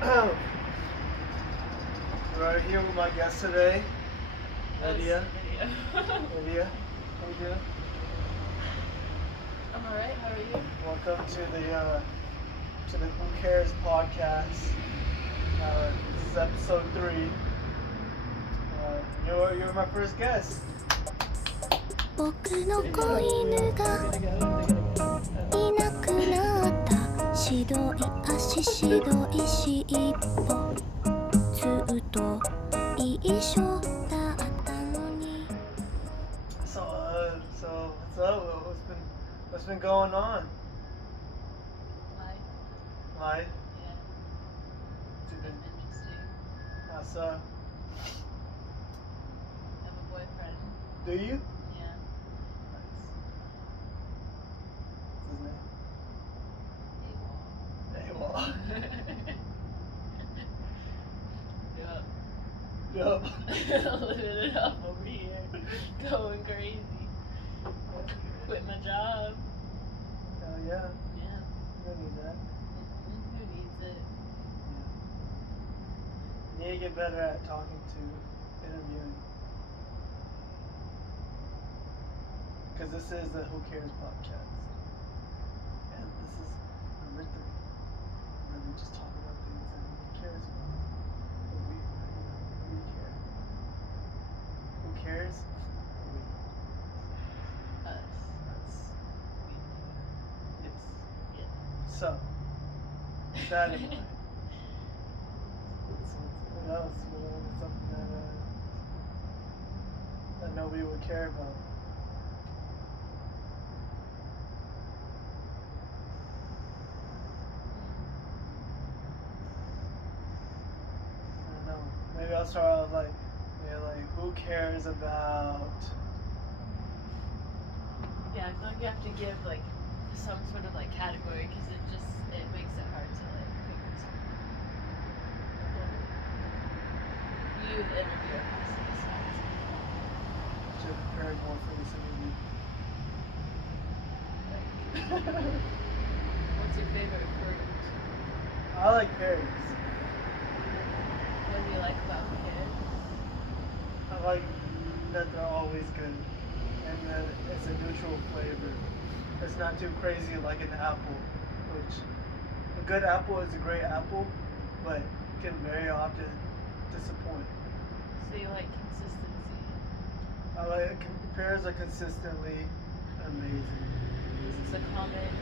Right here with my guest today, Lydia. Lydia. Lydia, how you doing? I'm alright, how are you? Welcome to the Who Cares podcast. This is episode 3. You're my first guest. 僕の子犬がいなくなった白い足白い尻尾ずっと一緒だったのに So what's up? What's been going on? Life? Yeah, it's been interesting. What's I have a boyfriend. Do you? Yeah. Nice. What's his name? AWOL. AWOL. Yup. Yup. Living it up over here. Going crazy. Quit my job. Hell yeah. Yeah. You don't need that. Who needs it? You need to get better at talking to, interviewing. Because this is the Who Cares podcast. And this is number 3. And then we just talk about things that nobody cares about. But we care. Who cares? We. Us. Us. Yes. Yeah. So, with that in mind. What else? What's something that nobody would care about? I don't know. Maybe I'll start out like who cares about? Yeah, I feel like you have to give like some sort of like category because it makes it hard to like think of something. You the interviewer has to decide. Should have prepared more for this interview. What's your favorite fruit? I like pears. What do you like about pears? I like that they're always good, and that it's a neutral flavor. It's not too crazy like an apple, which a good apple is a great apple, but can very often disappoint. So you like consistency. I like pears are consistently amazing. Is this a common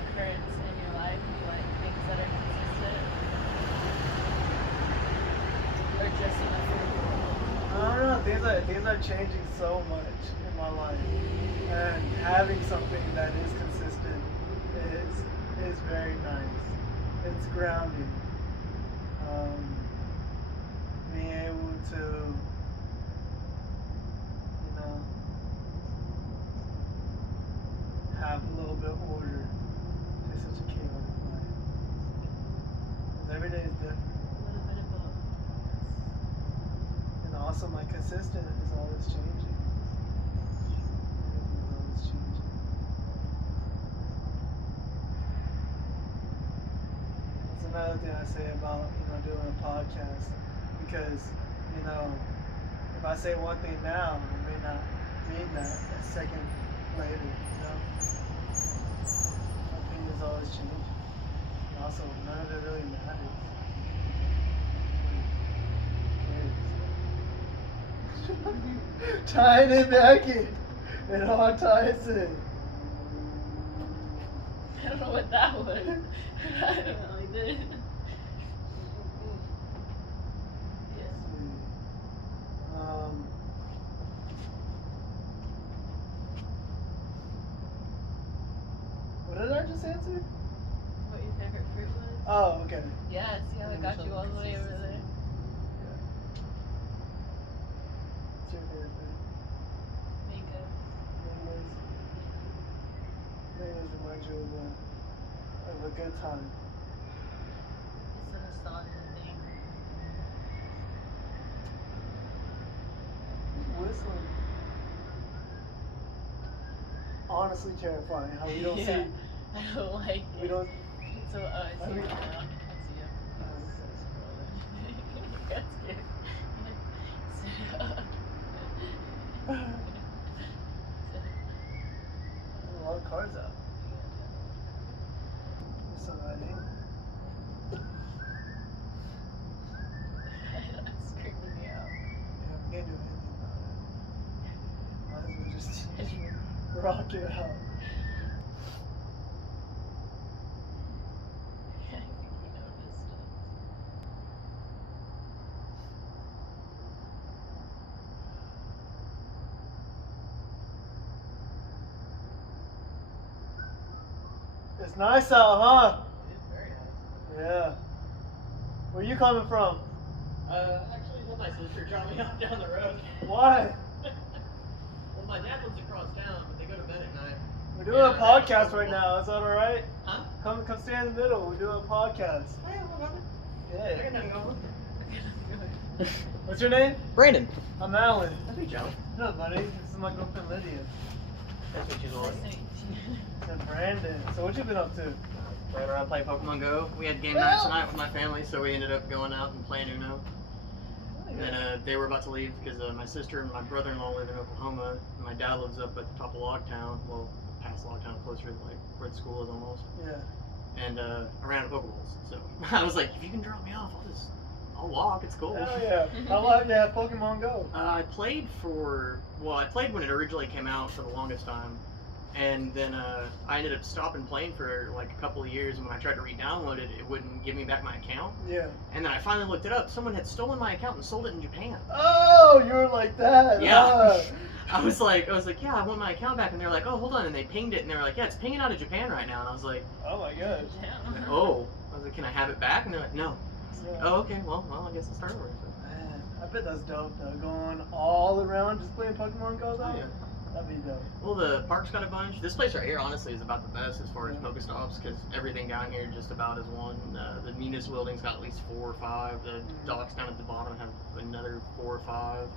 occurrence in your life? You like things that are consistent? Or just in the fruit world? I don't know. Things are changing so much in my life, and having something that is consistent is very nice. It's grounding. Being able to, have a little bit of order to such a chaotic life. Because every day is different. A little bit of both. And also my consistent is always changing. Everything's always changing. That's another thing I say about, doing a podcast. Because, if I say one thing now, it may not mean that a second later, My opinion is always changing. And also, none of it really matters. Tying it back in. It all ties in. I don't know what that was. I don't know, I did. What did I just answer? What your favorite fruit was? Oh, okay. Yeah, see how I got you all the way over there? Yeah. What's your favorite food? Mangoes. Mangoes. Mangoes remind you of a good time. It's a nostalgia thing. Whistling. Honestly terrifying how we don't Yeah. see. I don't like We it. don't. So, I see it now. I see it. rock it out. I think he noticed it. It's nice out, huh? It's very nice. Yeah. Where you coming from? Actually, it's my sister dropped me off down the road. Why? Well, my dad lives across town, but they go to bed at night. We're doing a podcast right now. Is that alright? Huh? Come stand in the middle. We're doing a podcast. Oh, yeah, whatever. I Yeah. got nothing going. What's your name? Brandon. I'm Alan. That's me, Joe. No, buddy. This is my girlfriend Lydia. That's what she's on. And Brandon. So what you been up to? Playing around playing Pokemon Go. We had game night tonight with my family, so we ended up going out and playing Uno. And then they were about to leave because my sister and my brother-in-law live in Oklahoma. And my dad lives up at the top of Logtown. Well, past Logtown, closer to like where the school is almost. Yeah. And I ran out of Pokeballs. So I was like, if you can drop me off, I'll walk. It's cool. Hell yeah. How long have you had Pokemon Go? I played when it originally came out for the longest time. And then I ended up stopping playing for like a couple of years, and when I tried to re-download it, it wouldn't give me back my account. Yeah. And then I finally looked it up. Someone had stolen my account and sold it in Japan. Oh, you were like that. Yeah. Huh? I was like, yeah, I want my account back, and they're like, oh, hold on, and they pinged it, and they were like, yeah, it's pinging out of Japan right now, and I was like, Oh my gosh. Yeah. oh, I was like, can I have it back? And they're like, no. Yeah. Oh, okay, well, I guess I'll start over. So. Man, I bet that's dope though. Going all around just playing Pokemon Go though. Oh, yeah. That'd be dope. Well, the park's got a bunch. This place right here, honestly, is about the best as far as Yeah. Pokestops, because everything down here just about is one. The Munis building's got at least 4 or 5. The docks down at the bottom have another 4 or 5.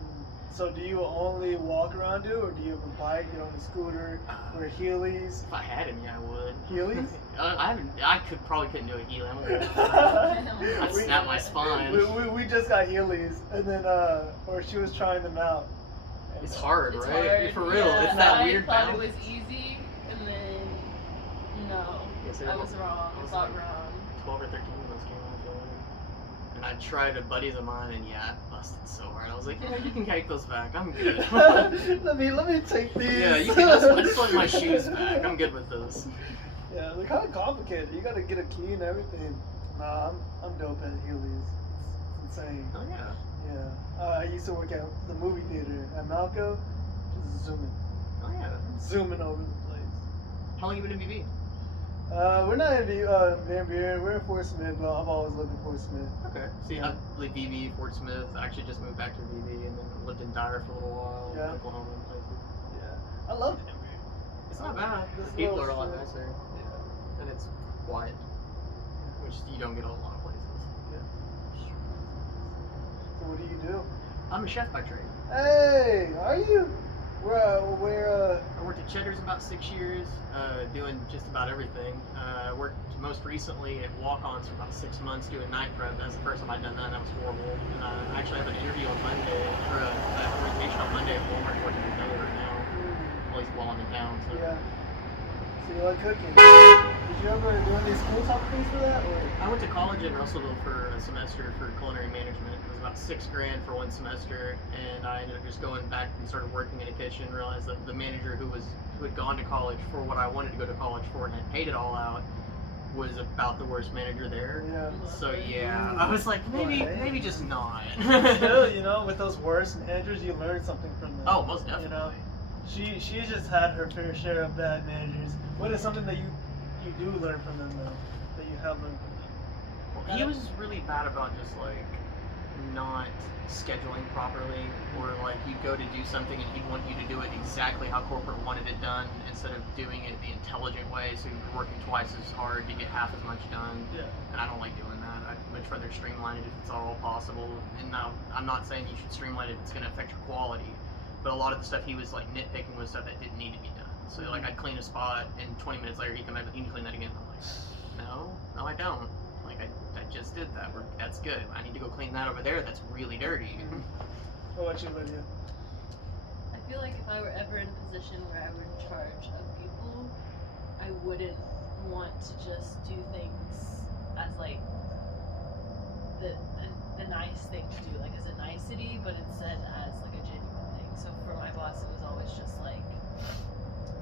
So do you only walk around or do you have a bike, get on a scooter, wear Heelys? If I had any, I would. Heelys? I probably couldn't do a Healy. I'd We- snap my spine. We just got Heelys and then or she was trying them out. And, It's hard, It's right? hard, For real, yeah. it's that I weird thought balance. it was easy, and then no, Yes, it I was. was wrong. It I was thought like- wrong. 12 or 13 of those came out, I feel like. And I tried a buddies of mine, and yeah, it busted so hard. I was like, yeah, you can take those back. I'm good. let me take these. Yeah, you can. I just want my shoes back. I'm good with those. Yeah, they're kind of complicated. You gotta get a key and everything. Nah, I'm dope at Heelys. It's insane. Oh yeah. Yeah. I used to work at the movie theater at Malco. Just Oh yeah. zooming over the place. How long you been in BB? We're not in Van Buren. We're in Fort Smith, but I've always lived in Fort Smith. Okay. See, I like BB, Fort Smith. I actually just moved back to BB, and then lived in Dyer for a little while, Yeah. Oklahoma and places. Yeah. I love Van Buren. It's not bad. This The people little are a lot strip. nicer, Yeah. and it's quiet, which you don't get a lot of places. So what do you do? I'm a chef by trade. Hey, are you? Where I worked at Cheddar's about 6 years, doing just about everything. I worked most recently at Walk-Ons for about 6 months doing night prep. That's the first time I'd done that, and that was horrible. And I actually have an interview on Monday, or an orientation on Monday at Walmart working with Miller right now, at least while I'm in town. So. Yeah. So you like cooking? Did you ever do any school type of things for that? Or? I went to college in Russellville for a semester for culinary management. It was about $6,000 for one semester, and I ended up just going back and started working in a kitchen. Realized that the manager who had gone to college for what I wanted to go to college for and had paid it all out was about the worst manager there. Yeah. So yeah, I was like, maybe just not. Still, you know, with those worst managers, you learn something from them. Oh, most You know, definitely. she's just had her fair share of bad managers. What is something that you do learn from them though? That you have learned from them? He was really bad about just like not scheduling properly, or like you'd go to do something and he'd want you to do it exactly how corporate wanted it done instead of doing it the intelligent way, so you're working twice as hard to get half as much done. Yeah. And I don't like doing that. I'd much rather streamline it if it's all possible. And now I'm not saying you should streamline it if it's going to affect your quality, but a lot of the stuff he was like nitpicking was stuff that didn't need to be done. So like I'd clean a spot and 20 minutes later he'd come back and he'd clean that again. I'm like, no I don't. Like I just did that. That's good. I need to go clean that over there. That's really dirty. What about you, Lydia? I feel like if I were ever in a position where I were in charge of people, I wouldn't want to just do things as like the nice thing to do, like as a nicety, but instead as like a genuine thing. So for my boss, it was always just like,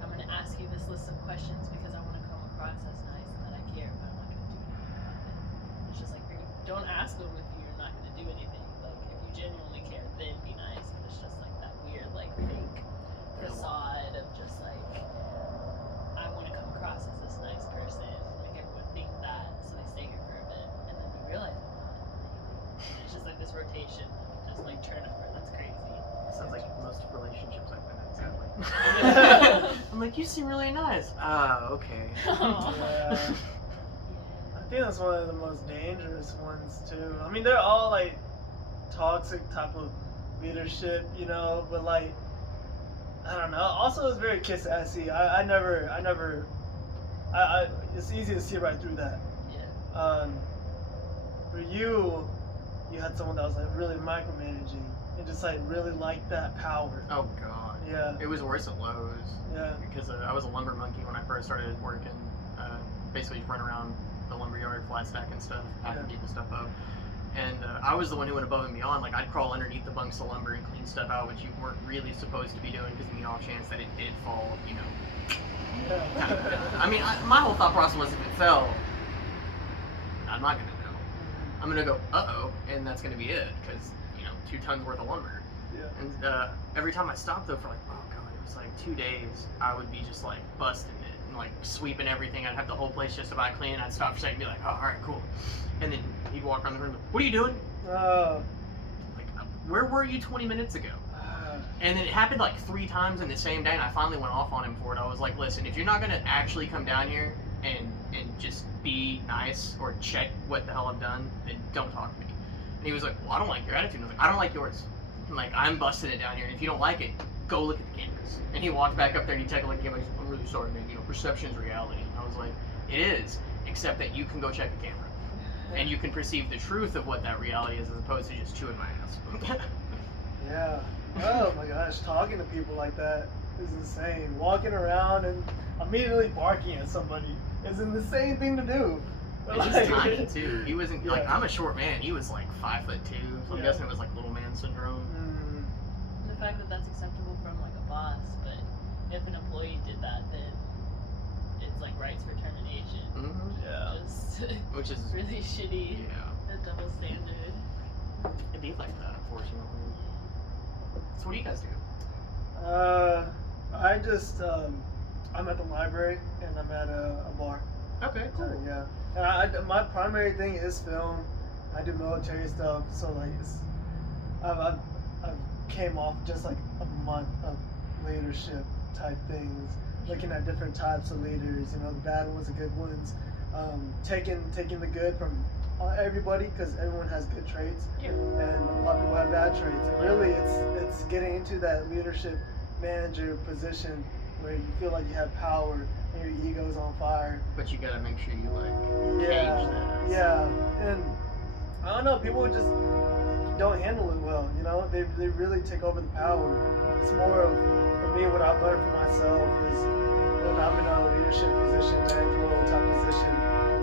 I'm an gonna ask you this list of questions because I want to come across as nice and that I care, but I'm not gonna do anything about it. It's just like, don't ask them if you're not gonna do anything. Like, if you genuinely care, then be nice. But it's just like that weird, like, fake facade of just like, I want to come across as this nice person, make everyone think that, so they stay here for a bit, and then you realize I'm not. And it's just like this rotation of just like turnover. That's crazy. Sounds like most relationships I've been in, sadly. I'm like, you seem really nice. Okay. Aw. Yeah. I think that's one of the most dangerous ones too. I mean, they're all like toxic type of leadership, you know, but like, I don't know. Also, it's very kiss assy. I it's easy to see right through that. Yeah. For you had someone that was like really micromanaging and just like really liked that power. Oh god. Yeah. It was worse at Lowe's. Yeah. Because I was a lumber monkey when I first started working. Basically, just run around the lumberyard, flat stacking stuff, packing people's stuff up. And I was the one who went above and beyond. Like, I'd crawl underneath the bunks of lumber and clean stuff out, which you weren't really supposed to be doing, because in the off chance that it did fall, you know. Yeah. I mean, my whole thought process was, if it fell, I'm not gonna know. I'm gonna go, uh-oh, and that's gonna be it, because, you know, 2 tons worth of lumber. Yeah. And every time I stopped, though, for like, oh god, it was like 2 days, I would be just like busting it and like sweeping everything. I'd have the whole place just about clean. I'd stop for a second and be like, oh, alright, cool. And then he'd walk around the room, what are you doing? Like, where were you 20 minutes ago? And then it happened like 3 times in the same day, and I finally went off on him for it. I was like, listen, if you're not gonna actually come down here and just be nice or check what the hell I've done, then don't talk to me. And he was like, well, I don't like your attitude. I was like, I don't like yours. I'm like, I'm busting it down here, and if you don't like it, go look at the cameras. And he walked back up there and he took a look at the camera. He's like, I'm really sorry, man. You know, perception is reality. And I was like, it is, except that you can go check a camera. And you can perceive the truth of what that reality is, as opposed to just chewing my ass. Yeah. Oh my gosh, talking to people like that is insane. Walking around and immediately barking at somebody is an insane thing to do. But And he's tiny too. He wasn't like, Yeah. I'm a short man. He was like 5'2", so I'm Yeah. guessing it was like little man syndrome. The fact that that's acceptable from like a boss, but if an employee did that, then it's like rights for termination. Mm-hmm. Yeah. Just Which is really shitty. yeah, A double standard. it'd be like that, unfortunately. So what do you guys do? I just I'm at the library and I'm at a bar. Okay, cool. Yeah. And my primary thing is film. I do military stuff, so like I've came off just like a month of leadership type things, looking at different types of leaders. You know, the bad ones, the good ones. Taking the good from everybody, because everyone has good traits, Yeah. and a lot of people have bad traits. And really, it's getting into that leadership manager position where you feel like you have power and your ego's on fire. But you gotta make sure you like Yeah, cage that. yeah, and I don't know, people just don't handle it well, you know? They really take over the power. It's more of, for me, what I've learned for myself is when I'm in a leadership position, managerial type position,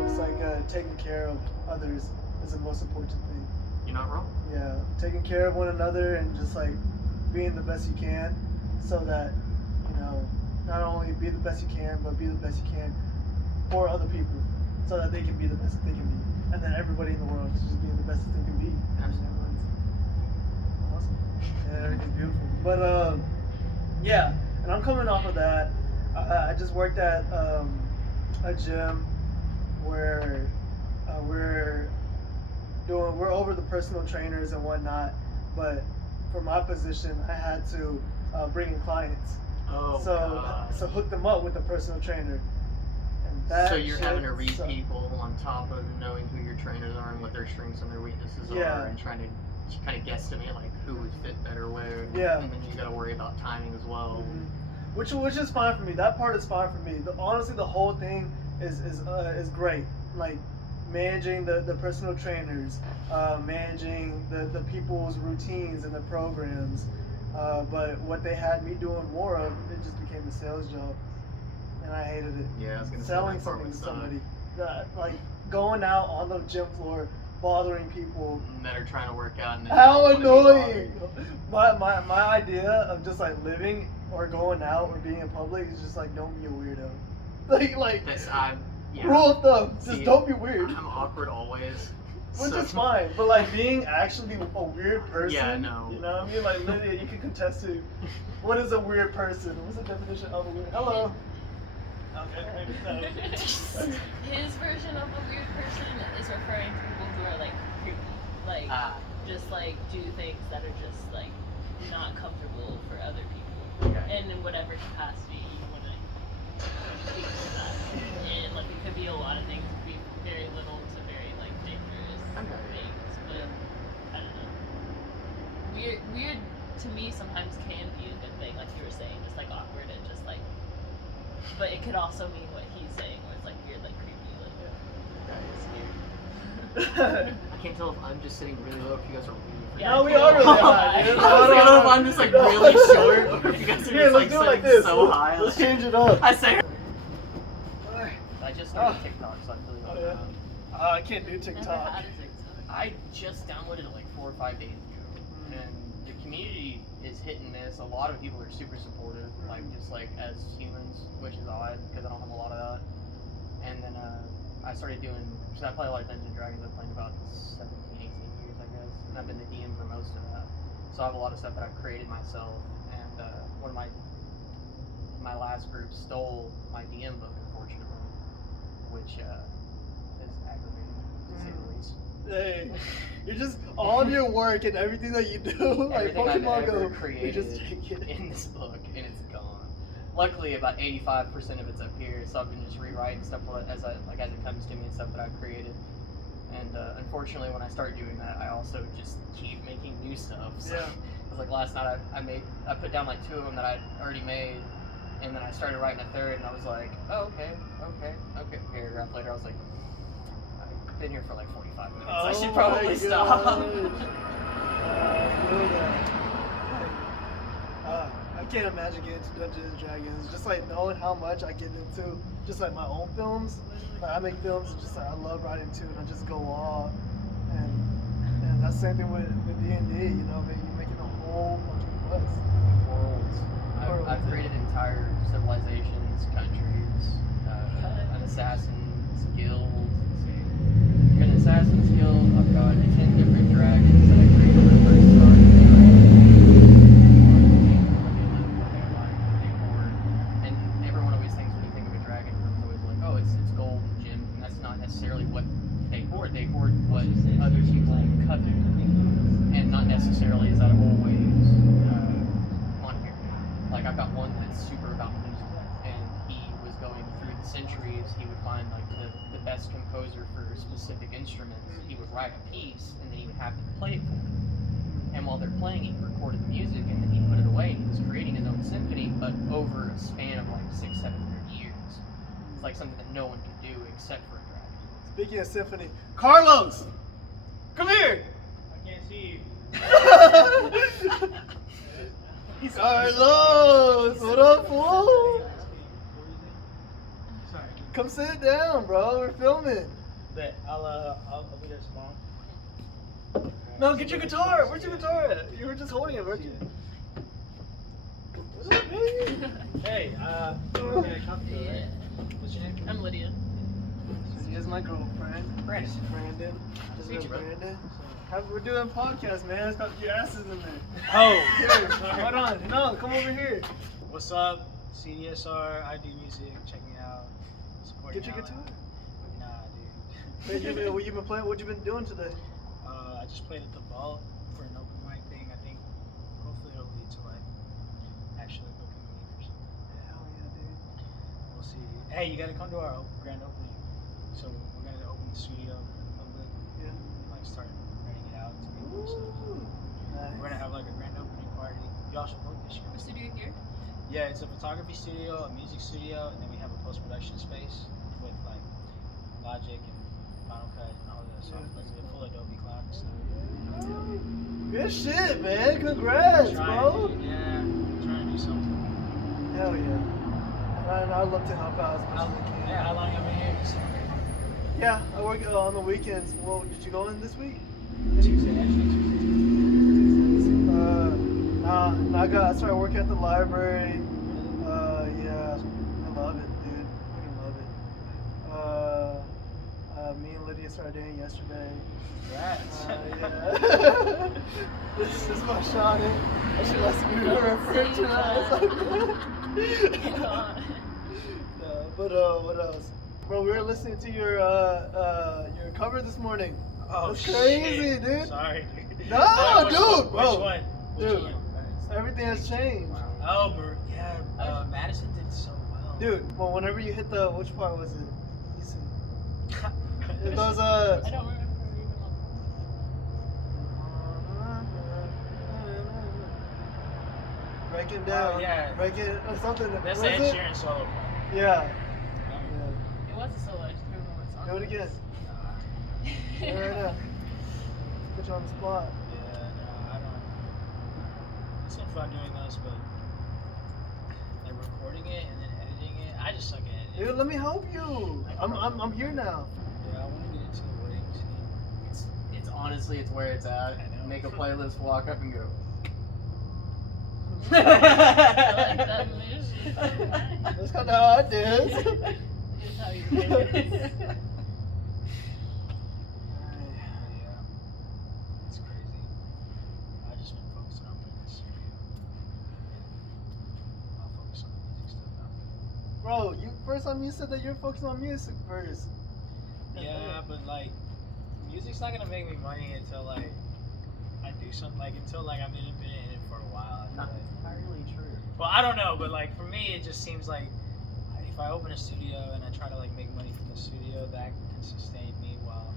it's like taking care of others is the most important thing. You're not wrong. Yeah, taking care of one another and just like being the best you can, so that, you know, not only be the best you can, but be the best you can for other people, so that they can be the best that they can be, and then everybody in the world is just being the best that they can be. Absolutely. Awesome. Yeah, everything's beautiful. But yeah, and I'm coming off of that. I just worked at a gym where we're over the personal trainers and whatnot, but for my position, I had to bring in clients. Oh so god. hook them up with a personal trainer. And that So you're having to shit read sucked. people on top of knowing who your trainers are and what their strengths and their weaknesses Yeah. are, and trying to kind of guesstimate like who would fit better where. Yeah. And then you gotta worry about timing as well. Mhm. Which is fine for me. That part is fine for me. Honestly, the whole thing is great. Like managing the personal trainers, managing the people's routines and the programs. But what they had me doing more of, it just became a sales job, and I hated it. Yeah, I was gonna Selling say that part something would to suck. somebody, like going out on the gym floor, bothering people. that are trying to work out. And they How don't wanna be annoying! My idea of just like living or going out or being in public is just like don't be a weirdo. Like bothered. Yeah. rule of thumb, just See, don't be weird. I'm awkward always. Which so- is fine, but like being actually a weird person, Yeah, no. you know what I mean? Like Lydia, you can contest to what is a weird person? What's the definition of a weird? Hello. Okay, maybe so. His version of a weird person is referring to people who are like creepy, like just like do things that are just like not comfortable for other people, Okay. and in whatever capacity you want to speak to that. And like it could be a lot of things, it could be very little to very like dangerous Okay. things, but I don't know. Weird to me sometimes can be a good thing, like you were saying, just like awkward and just like. But it could also mean what he's saying, where it's like weird, like creepy, like it's weird. I can't tell if I'm just sitting really low, if you guys are really. Yeah, No, we are really high. I dude. was gonna know if I'm just like really No. short, or if you guys are Here, just let's like do it like sitting this. so high. Let's like- change it up. I say. Alright. I just started Oh. TikTok, so I feel like. Oh, yeah? I can't do Never TikTok. had a TikTok. I just downloaded it like 4 or 5 days ago, and the community is hit and miss. A lot of people are super supportive, like just like as humans, which is odd because I don't have a lot of that. And then I started doing, because I play a lot of Dungeons and Dragons. I've played about 17, 18 years, I guess, and I've been the DM for most of that. So I have a lot of stuff that I've created myself, and one of my last group stole my DM book, unfortunately, which is aggravating to say the least. Hey, you're just all of your work and everything that you do, like Everything I've Pokemon ever Go, you created just take it. in this book, and it's gone. Luckily, about 85% of it's up here, so I've been just rewriting stuff as it comes to me and stuff that I've created. And unfortunately, when I start doing that, I also just keep making new stuff. So, Yeah. Cause like last night, I put down like 2 of them that I'd already made, and then I started writing a third, and I was like, oh, okay. Paragraph later, I was like, I've been here for like 45 minutes. I should probably my stop. gosh. Feel that. I can't imagine getting into Dungeons and Dragons. Just like knowing how much I get into, just like my own films. Like I make films, and just like I love writing too, and I just go off. And that's the same thing with D&D. You know, you're making a whole bunch of quests. Worlds. Worlds, I've yeah. created entire civilizations, countries, an assassin's guild. Let's see. I've got an assassin's guild. I've got 10 different dragons that I created when I first started. And every one of these things, when you think of a dragon, it's always like, oh, it's gold and gems, and that's not necessarily what they hoard. They hoard what other people covet, and not necessarily is that always monetary. Like I've got one that's super about music, and he was going through the centuries. He would find like the best composer for specific instruments. He would write a piece, and then he would have them play it for him. And while they're playing, he recorded the music, and then he put it away. And he was creating his own symphony, but over a span of like 600-700 years. It's like something that no one could do except for a dragon. Speaking of symphony, Carlos, come here. I can't see you. Carlos, what up, fool? Sorry. Come sit down, bro. We're filming. Bet. I'll be there tomorrow. No, get your guitar. Where's your guitar at? You were just holding it, weren't you? What's up, baby? Hey, we're gonna come to Yeah. right? What's your name? I'm Lydia. She is my girlfriend. Brandon. Brandon. Nice to meet you, brother. Brandon. We're doing a podcast, man. It's got your asses in there. Oh, Here, hold on. No, come over here. What's up? CDSR, I do music. Check me out. Support Get me your out. guitar. Nah, dude. Hey, what you been playing? What you been doing today? I just played at the vault for an open mic thing. I think hopefully it'll lead to like actually booking me for something. Hell yeah, dude. We'll see. Hey, you gotta come to our grand opening. So we're gonna open the studio for the public. Yeah. Like start renting it out to people. and stuff. Ooh, We're gonna nice. have like a grand opening party. Y'all should book this year. A studio here? Yeah, it's a photography studio, a music studio, and then we have a post-production space with like Logic and Final Cut and all that stuff. It's a full Adobe Cloud and stuff. Good shit, man. Congrats, bro. Dude, yeah, trying to do something. Hell yeah. And I'd love to help out as much as I can. Yeah, how long have you been here? Yeah, I work on the weekends. Well, did you go in this week? Tuesday, actually Tuesday. I started working at the library. Yeah, I love it, dude. I love it. Me and Lydia started dating yesterday. Congrats. Yeah. This is my Shawnee. And she lets me refer to her as But what else? Bro, we were listening to your cover this morning. Oh, That's crazy, shit. dude. Sorry, dude. No, Which dude, one? bro. Which one? Which Dude. one? Everything has changed. Oh, yeah. Madison did so well. Dude, well, whenever you hit the, which part was it? You see. It goes, I don't remember even what. Breaking down. Oh, yeah. Breaking, or something. That's what the is Ed it? Sheeran solo part. Yeah. It was a solo. I just don't remember what song. Do it again. Yeah. Yeah, right now. Put you on the spot. Yeah, no, I don't. It's not fun doing those, but like recording it and then editing it, I just suck at editing. Dude, let me help you. I'm here now. Yeah, I want to get into the wedding scene. It's honestly, it's where it's at. I know. Make a playlist, walk up and go. I like that music. That's kind of how I did. Here's how you do it. Yeah, it's crazy. I just been focusing on putting this studio. I'll focus on the music stuff now. Bro, first time you said that you're focused on music first. Yeah, but like, music's not gonna make me money until like I do something. Like until like I've been in it for a while. I feel Not like. entirely true. Well, I don't know, but like for me, it just seems like if I open a studio and I try to like make money from the studio, that can sustain me while.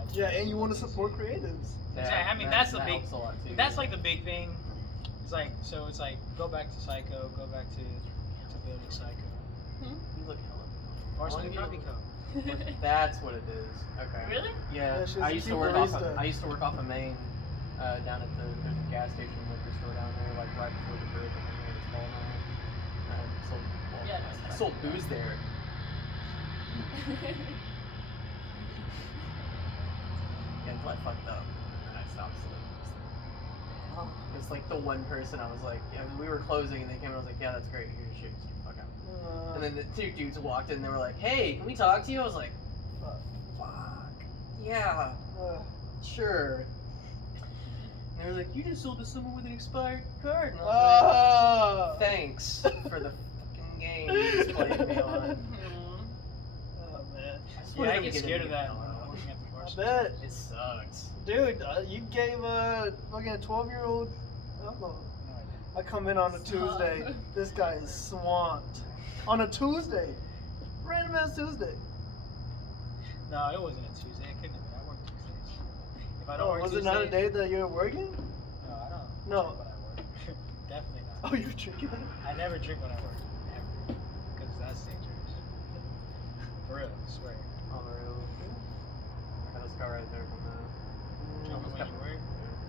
I Yeah, and you want to support creatives. Yeah, I mean, that's the big- helps a lot too. That's like the big thing. It's like so. It's like go back to Psycho, go back to building Psycho, You look hella. or Why something do you- Coffee Co. That's what it is. Okay. Really? Yeah. Yeah, she's I a used to cheap work barista. I used to work off a Main, down at there's a gas station liquor store down there, like right before the bridge. I don't know what it's called now. Yeah, I sold booze there. Yeah, until I fucked up, and then I stopped selling booze there. It's like the one person I was like, yeah, we were closing, and they came and I was like, yeah, that's great. Here's your shit. Just get the fuck out. And then the two dudes walked in and they were like, hey, can we talk to you? I was like, fuck. Yeah, sure. And they were like, you just sold to someone with an expired card. And I was like, thanks for the fucking game you just played me on. Oh man. Yeah, I get scared of that when I'm working at the bar. I sometimes. bet. It sucks. Dude, you gave a fucking 12-year-old. No, I I come in on a Tuesday. This guy is swamped. On a Tuesday. Random ass Tuesday. didn't. No, it wasn't a Tuesday. I couldn't have been. I work Tuesdays. If I don't Oh, work was Tuesdays, it not a day that you were working? No, I don't. No. Drink when I work. Definitely not. Oh, you were drinking? I never drink when I work, ever, because that's dangerous. For real, I swear. On the real. I got a scar right there from that. Drink when you work.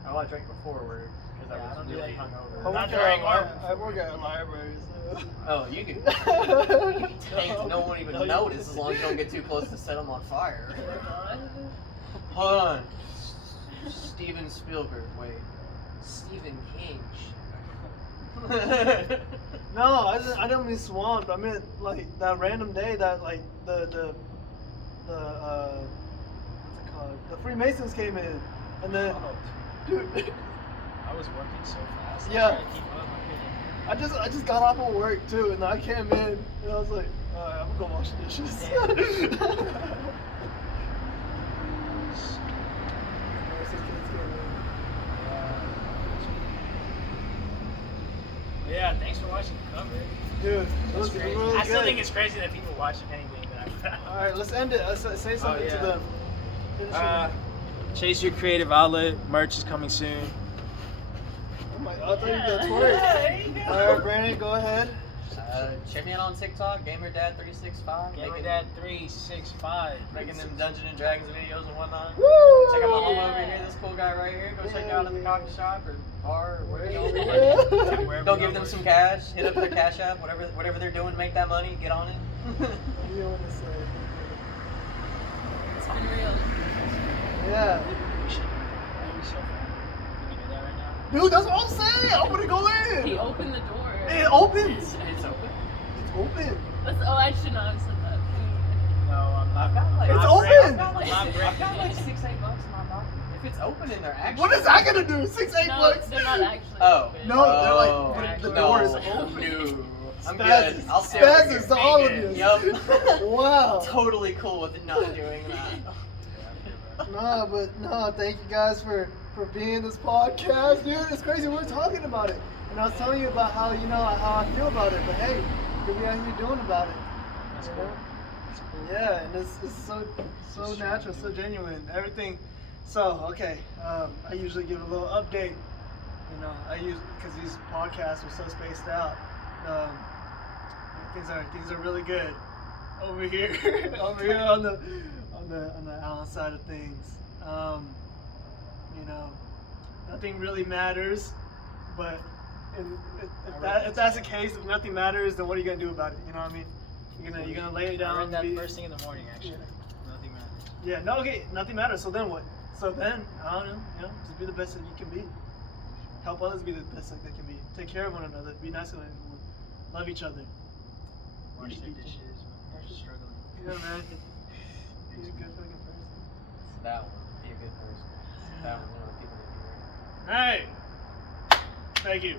Oh, I drank before work because Yeah, I I don't was do really that. hungover. I Not work during at our- I work at a library, so. Oh, you can. Tank, no one even No, you- notices as long as you don't get too close to set them on fire. Oh Hold on. Steven Spielberg. Wait. Stephen King. No, I don't mean swamped. I meant like that random day that like the what's it called? The Freemasons came in, and then Oh, dude, I was working so fast. Yeah. I was trying to keep up. I couldn't. I just got off of work too, and I came in and I was like, all right, I'm gonna go wash the dishes. Yeah, thanks for watching the cover. Dude, it That's was crazy. really I still good. think it's crazy that people watch anything that I put out. All right, let's end it. Let's say something yeah. to them. Finish it. Chase your creative outlet. Merch is coming soon. Oh my, I thought you got twerk. there you go. All right, Brandon, go ahead. Check me out on TikTok, GamerDad365. GamerDad365. Making them Dungeons and Dragons videos and whatnot. Woo! Check out my home over here, this cool guy right here. Go check it out at the coffee shop or bar or wherever you want. Wherever Go you give them work. some cash. Hit up their cash app. Whatever they're doing to make that money, get on it. What do you want to say? It's been real. Yeah. We should. That would be so fun. Can we do that right now? Dude, that's what I'm saying. I'm gonna go He in. opened the door. It opens. It's open. It's open. I should not have said that. No, I'm not. I've got like It's I'm open! I've got like, I'm I've got like breaking. 6-8 bucks in my pocket. If it's open and they're actually What is that gonna do? 6, 8 No, bucks? they're not actually Oh. open. No, they're like, Oh, the no. door is No, open. I'm Spazzes. good. I'll stay over Spazzes here. to all of Hang you. it. Yep. Wow. Totally cool with not doing that. No, thank you guys for being in this podcast, dude. It's crazy. We're talking about it, and I was telling you about how how I feel about it. But hey, here we are here doing about it. That's You cool. know? That's cool. Yeah, and it's so natural, so genuine. Everything. So okay, I usually give a little update. You know, because these podcasts are so spaced out. Things are really good over here, over here on the Allen side of things. You know, nothing really matters, but if that's the case, if nothing matters, then what are you gonna do about it? You know what I mean? You're gonna lay it I down. read that be- first thing in the morning, actually. Nothing matters. Yeah, no, okay, nothing matters. So then what? So then, I don't know, just be the best that you can be. Help others be the best that they can be. Take care of one another. Be nice to one another. Love each other. Wash their dishes when they're struggling. Yeah, man. Be a good fucking person. That one. Be a good person. That one. You know, people need to hear. Hey! Thank you.